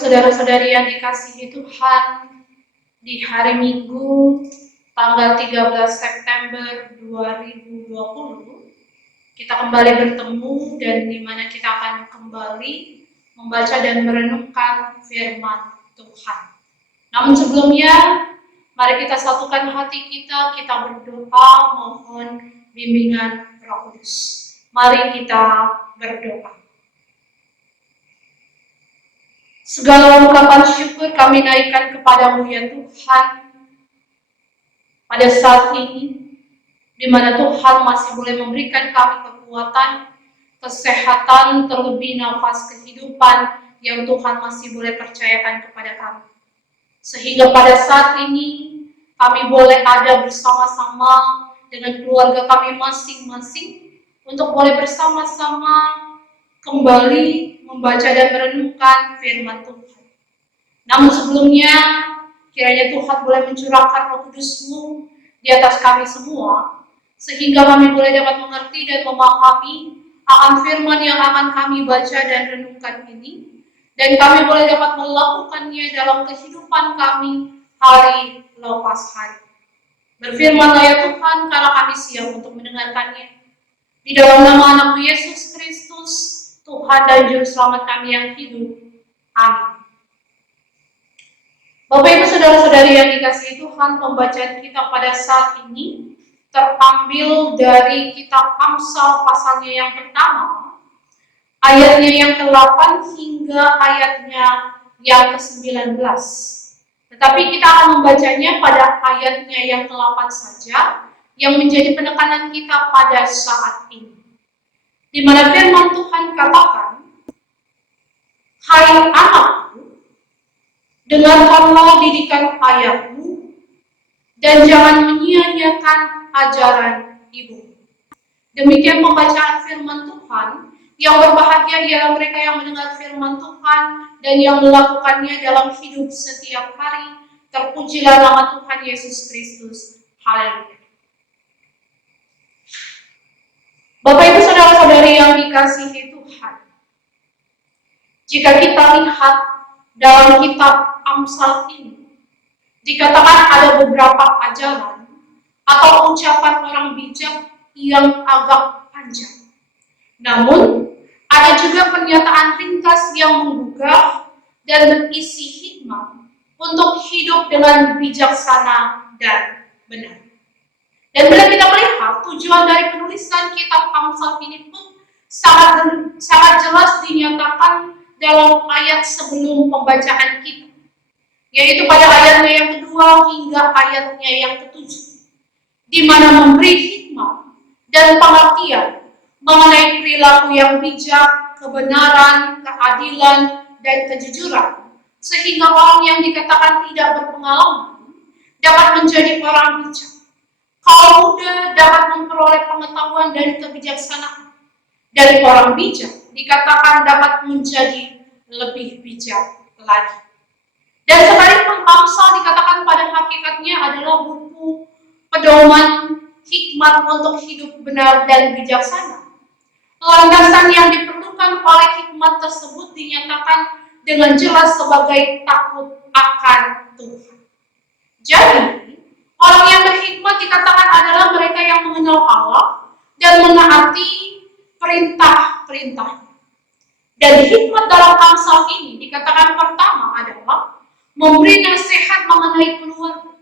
saudara-saudari yang dikasihi Tuhan, di hari Minggu tanggal 13 September 2020 kita kembali bertemu dan di mana kita akan kembali membaca dan merenungkan firman Tuhan. Namun sebelumnya, mari kita satukan hati kita berdoa mohon bimbingan Roh Kudus. Mari kita berdoa. Segala ungkapan syukur kami naikkan kepadamu ya Tuhan. Pada saat ini, di mana Tuhan masih boleh memberikan kami kekuatan, kesehatan, terlebih nafas kehidupan yang Tuhan masih boleh percayakan kepada kami. Sehingga pada saat ini, kami boleh ada bersama-sama dengan keluarga kami masing-masing untuk boleh bersama-sama kembali membaca dan merenungkan firman Tuhan. Namun sebelumnya, kiranya Tuhan boleh mencurahkan Roh Kudus-Mu di atas kami semua, sehingga kami boleh dapat mengerti dan memahami akan firman yang akan kami baca dan renungkan ini, dan kami boleh dapat melakukannya dalam kehidupan kami hari lepas hari. Berfirmanlah ya Tuhan, karena kami siap untuk mendengarkannya. Di dalam nama Anak-Mu Yesus Kristus, Tuhan dan Juru Selamat kami yang hidup. Amin. Bapak Ibu Saudara-saudari yang dikasihi Tuhan, pembacaan kita pada saat ini terambil dari kitab Amsal pasalnya yang pertama, ayatnya yang ke-8 hingga ayatnya yang ke-19. Tetapi kita akan membacanya pada ayatnya yang ke-8 saja, yang menjadi penekanan kita pada saat ini. Di mana firman Tuhan katakan, "Hai anakku, dengarkanlah didikan ayahmu, dan jangan menyia-nyiakan ajaran ibu." Demikian pembacaan firman Tuhan. Yang berbahagia ialah mereka yang mendengar firman Tuhan dan yang melakukannya dalam hidup setiap hari. Terpujilah nama Tuhan Yesus Kristus. Haleluya. Bapak Ibu Saudara-saudari yang dikasihi Tuhan, jika kita lihat dalam kitab Amsal ini, dikatakan ada beberapa ajaran atau ucapan orang bijak yang agak panjang. Namun, ada juga pernyataan ringkas yang menggugah dan berisi hikmah untuk hidup dengan bijaksana dan benar. Dan bila kita melihat tujuan dari penulisan kitab Amsal ini pun sangat jelas dinyatakan dalam ayat sebelum pembacaan kita, yaitu pada ayatnya yang kedua hingga ayatnya yang ketujuh, di mana memberi hikmah dan pengertian mengenai perilaku yang bijak, kebenaran, keadilan, dan kejujuran, sehingga orang yang dikatakan tidak berpengalaman dapat menjadi orang bijak. Kaum muda dapat memperoleh pengetahuan dan kebijaksanaan. Dari orang bijak dikatakan dapat menjadi lebih bijak lagi. Dan sekalipun Amsal dikatakan pada hakikatnya adalah buku pedoman hikmat untuk hidup benar dan bijaksana, landasan yang diperlukan oleh hikmat tersebut dinyatakan dengan jelas sebagai takut akan Tuhan. Jadi, orang yang berhikmat dikatakan adalah mereka yang mengenal Allah dan menaati perintah-perintahnya. Dan hikmat dalam Amsal ini dikatakan pertama adalah memberi nasihat mengenai keluarga,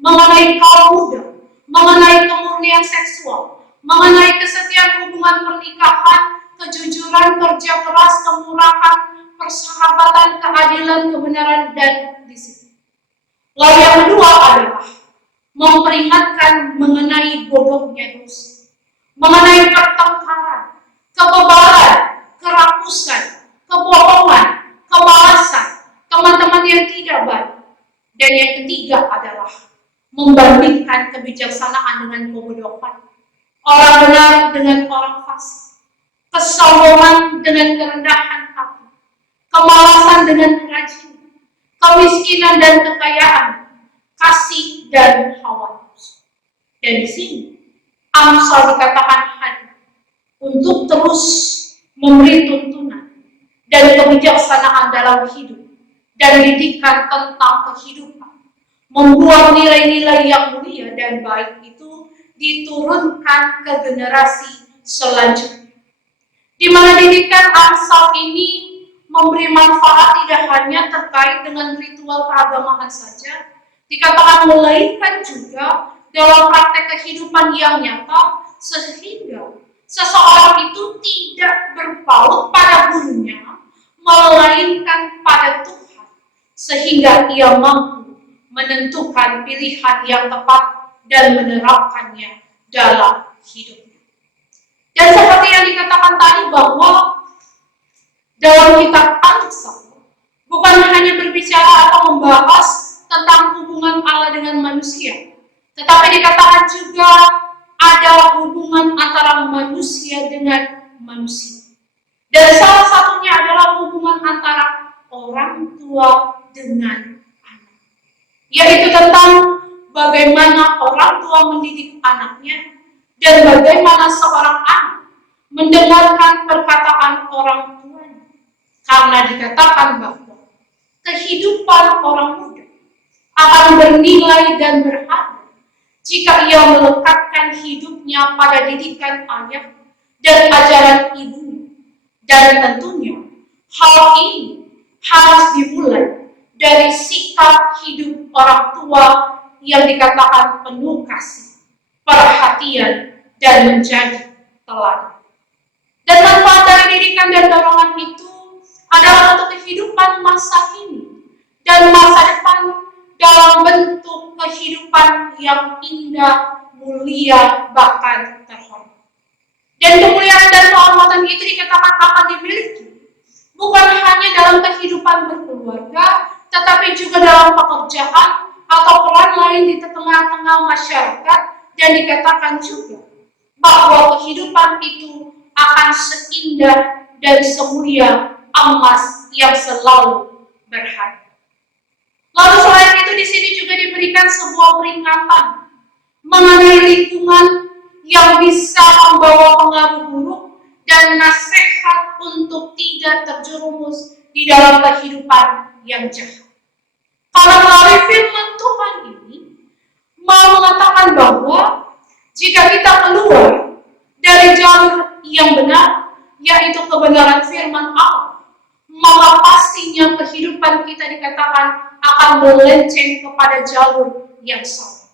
mengenai kaum muda, mengenai kemurnian seksual, mengenai kesetiaan hubungan pernikahan, kejujuran, kerja keras, kemurahan, persahabatan, keadilan, kebenaran, dan disiplin. Lalu yang kedua adalah memperingatkan mengenai bodohnya dosa, mengenai pertengkaran, kebebalan, kerakusan, kebohongan, kemalasan, teman-teman yang tidak baik. Dan yang ketiga adalah membandingkan kebijaksanaan dengan kebodohan, orang benar dengan orang fasik, kesombongan dengan kerendahan hati, kemalasan dengan kerajinan, kemiskinan dan kekayaan, kasih dan hawa nafsu. Dan di sini Amsal dikatakan hadir untuk terus memberi tuntunan dan kebijaksanaan dalam hidup, dan didikan tentang kehidupan, membuat nilai-nilai yang mulia dan baik itu diturunkan ke generasi selanjutnya. Di mana didikan Amsal ini memberi manfaat tidak hanya terkait dengan ritual keagamaan saja, dikatakan melainkan juga dalam praktek kehidupan yang nyata, sehingga seseorang itu tidak berpaut pada gurunya, melainkan pada Tuhan, sehingga ia mampu menentukan pilihan yang tepat dan menerapkannya dalam hidupnya. Dan seperti yang dikatakan tadi bahwa dalam kitab Amsal bukan hanya berbicara atau membahas tentang hubungan Allah dengan manusia, tetapi dikatakan juga ada hubungan antara manusia dengan manusia. Dan salah satunya adalah hubungan antara orang tua dengan anak, yaitu tentang bagaimana orang tua mendidik anaknya dan bagaimana seorang anak mendengarkan perkataan orang tuanya. Karena dikatakan bahwa kehidupan orang muda akan bernilai dan berharga jika ia melekatkan hidupnya pada didikan ayah dan ajaran ibunya. Dan tentunya hal ini harus dimulai dari sikap hidup orang tua yang dikatakan penuh kasih, perhatian, dan menjadi teladan. Dan manfaat dari didikan dan dorongan itu adalah untuk kehidupan masa kini dan masa depan dalam bentuk kehidupan yang indah, mulia, bahkan terhormat. Dan kemuliaan dan kehormatan itu dikatakan akan dimiliki bukan hanya dalam kehidupan berkeluarga, tetapi juga dalam pekerjaan atau peran lain di tengah-tengah masyarakat. Dan dikatakan juga bahwa kehidupan itu akan seindah dan semulia emas yang selalu berharga. Lalu selain itu di sini juga diberikan sebuah peringatan mengenai lingkungan yang bisa membawa pengaruh buruk dan nasihat untuk tidak terjerumus di dalam kehidupan yang jahat. Karena melalui firman Tuhan ini mau mengatakan bahwa jika kita keluar dari jalur yang benar, yaitu kebenaran firman Allah, maka pastinya kehidupan kita dikatakan akan melenceng kepada jalur yang salah.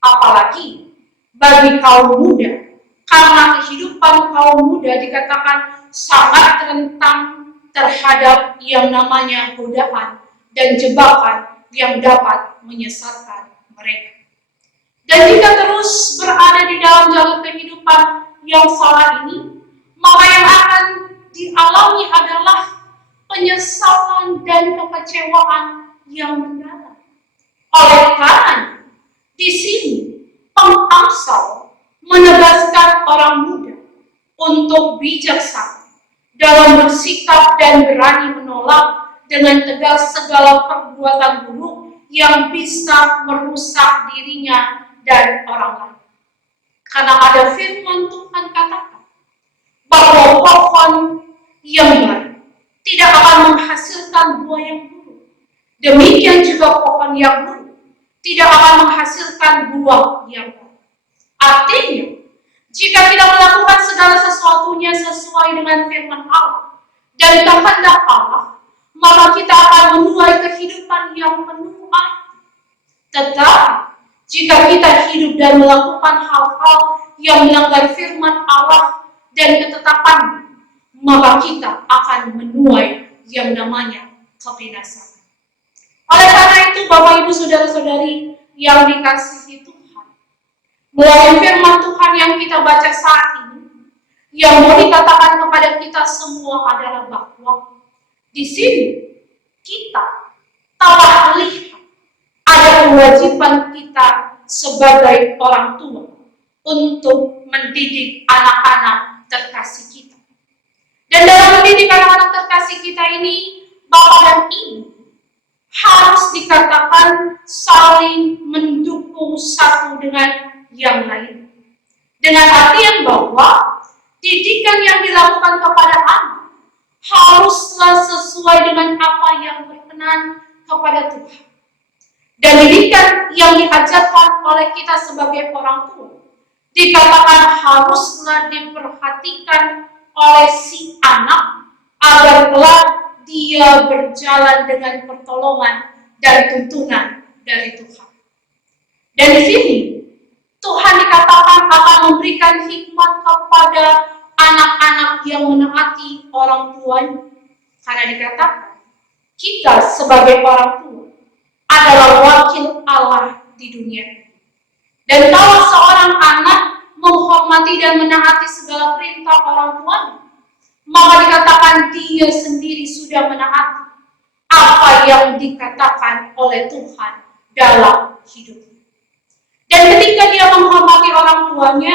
Apalagi bagi kaum muda, karena kehidupan kaum muda dikatakan sangat rentan terhadap yang namanya godaan dan jebakan yang dapat menyesatkan mereka. Dan jika terus berada di dalam jalur kehidupan yang salah ini, maka yang akan dialami adalah penyesalan dan kekecewaan yang mendalam. Oleh karena di sini Amsal menegaskan orang muda untuk bijaksana dalam bersikap dan berani menolak dengan tegas segala perbuatan buruk yang bisa merusak dirinya dan orang lain. Karena ada firman Tuhan katakan bahwa pohon yang baik tidak akan menghasilkan buah yang buruk. Demikian juga pohon yang buruk tidak akan menghasilkan buah yang baik. Artinya, jika kita melakukan segala sesuatunya sesuai dengan firman Allah dan kehendak Allah, maka kita akan menuai kehidupan yang penuh arti. Tetapi jika kita hidup dan melakukan hal-hal yang melanggar firman Allah dan ketetapan, maka kita akan menuai yang namanya kebinasaan. Oleh karena itu, Bapak Ibu Saudara-saudari yang dikasihi Tuhan, melalui firman Tuhan yang kita baca saat ini, yang mau dikatakan kepada kita semua adalah bahwa di sini kita telah lihat ada kewajiban kita sebagai orang tua untuk mendidik anak-anak terkasih kita. Dan dalam mendidik anak-anak terkasih kita ini, Bapak dan Ibu harus dikatakan saling mendukung satu dengan yang lain. Dengan artian bahwa didikan yang dilakukan kepada anak haruslah sesuai dengan apa yang berkenan berkenan kepada Tuhan. Dan didikan yang diajarkan oleh kita sebagai orang tua dikatakan haruslah diperhatikan oleh si anak agar kelak dia berjalan dengan pertolongan dan tuntunan dari Tuhan. Dan di sini Tuhan dikatakan akan memberikan hikmat kepada anak-anak yang menaati orang tuanya. Karena dikatakan kita sebagai orang tua adalah wakil Allah di dunia. Dan kalau seorang anak menghormati dan menaati segala perintah orang tuanya, maka dikatakan dia sendiri sudah menaati apa yang dikatakan oleh Tuhan dalam hidupnya. Dan ketika dia menghormati orang tuanya,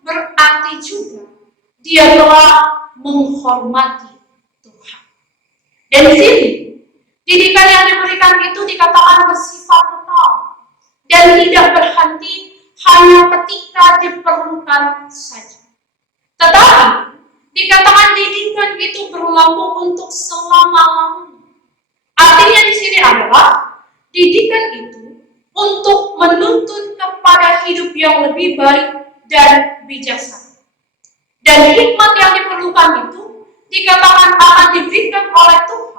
berarti juga dia telah menghormati Tuhan. Dan di sini didikan yang diberikan itu dikatakan bersifat total dan tidak berhenti hanya ketika diperlukan saja. Tetapi dikatakan didikan itu berlaku untuk selama-lamanya. Artinya di sini adalah didikan itu untuk menuntun kepada hidup yang lebih baik dan bijaksana. Dan hikmat yang diperlukan itu dikatakan akan diberikan oleh Tuhan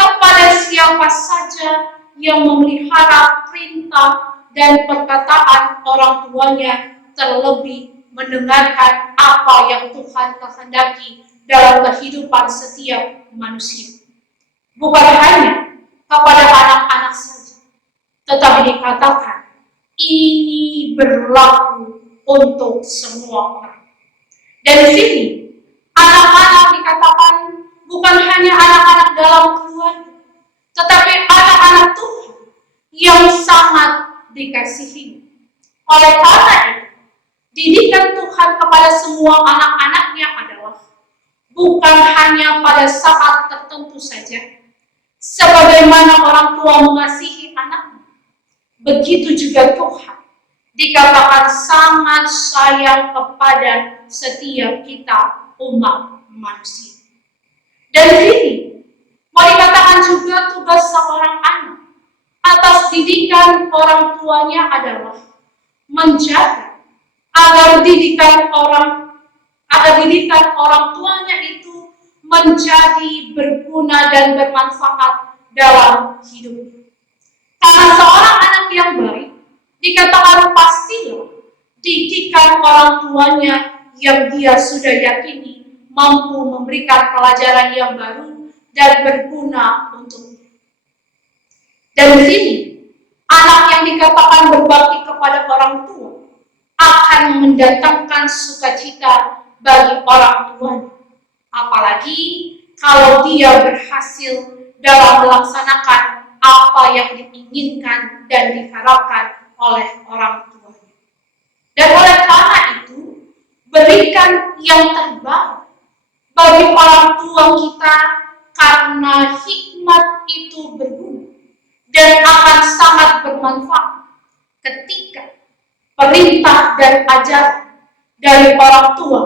kepada siapa saja yang memelihara perintah dan perkataan orang tuanya, terlebih mendengarkan apa yang Tuhan kehendaki dalam kehidupan setiap manusia. Bukan hanya kepada anak-anak saja, tetapi dikatakan ini berlaku untuk semua orang. Dan di sini anak-anak dikatakan bukan hanya anak-anak dalam keluarga, tetapi anak-anak Tuhan yang sangat dikasihi. Oleh karena itu, didikan Tuhan kepada semua anak-anaknya adalah bukan hanya pada saat tertentu saja. Sebagaimana orang tua mengasihi anaknya, begitu juga Tuhan dikatakan sangat sayang kepada setiap kita umat manusia. Dan di sini mau dikatakan juga tugas seorang anak atas didikan orang tuanya adalah menjaga agar didikan orang tuanya itu menjadi berguna dan bermanfaat dalam hidupnya. Karena seorang anak yang baik dikatakan pastilah didikan orang tuanya yang dia sudah yakini mampu memberikan pelajaran yang baru dan berguna untuknya. Dan di sini anak yang dikatakan berbakti kepada orang tua akan mendatangkan sukacita bagi orang tuanya. Apalagi kalau dia berhasil dalam melaksanakan apa yang diinginkan dan diharapkan oleh orang tuanya. Dan oleh karena itu, berikan yang terbaik bagi orang tua kita karena hikmat itu berguna dan akan sangat bermanfaat ketika perintah dan ajaran dari orang tua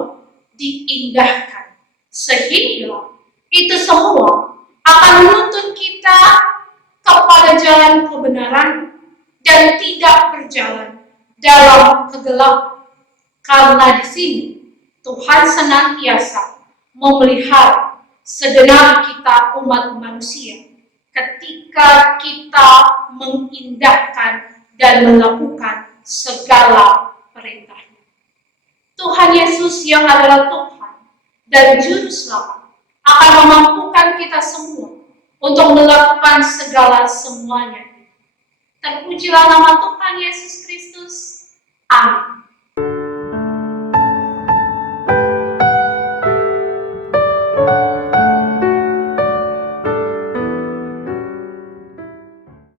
diindahkan. Sehingga itu semua akan menuntun kita kepada jalan kebenaran dan tidak berjalan dalam kegelapan. Karena di sini Tuhan senantiasa memelihara segenap kita umat manusia ketika kita mengindahkan dan melakukan segala perintahnya. Tuhan Yesus yang adalah Tuhan dan Juru Selamat akan memampukan kita semua untuk melakukan segala semuanya. Terpujilah nama Tuhan Yesus Kristus. Amin.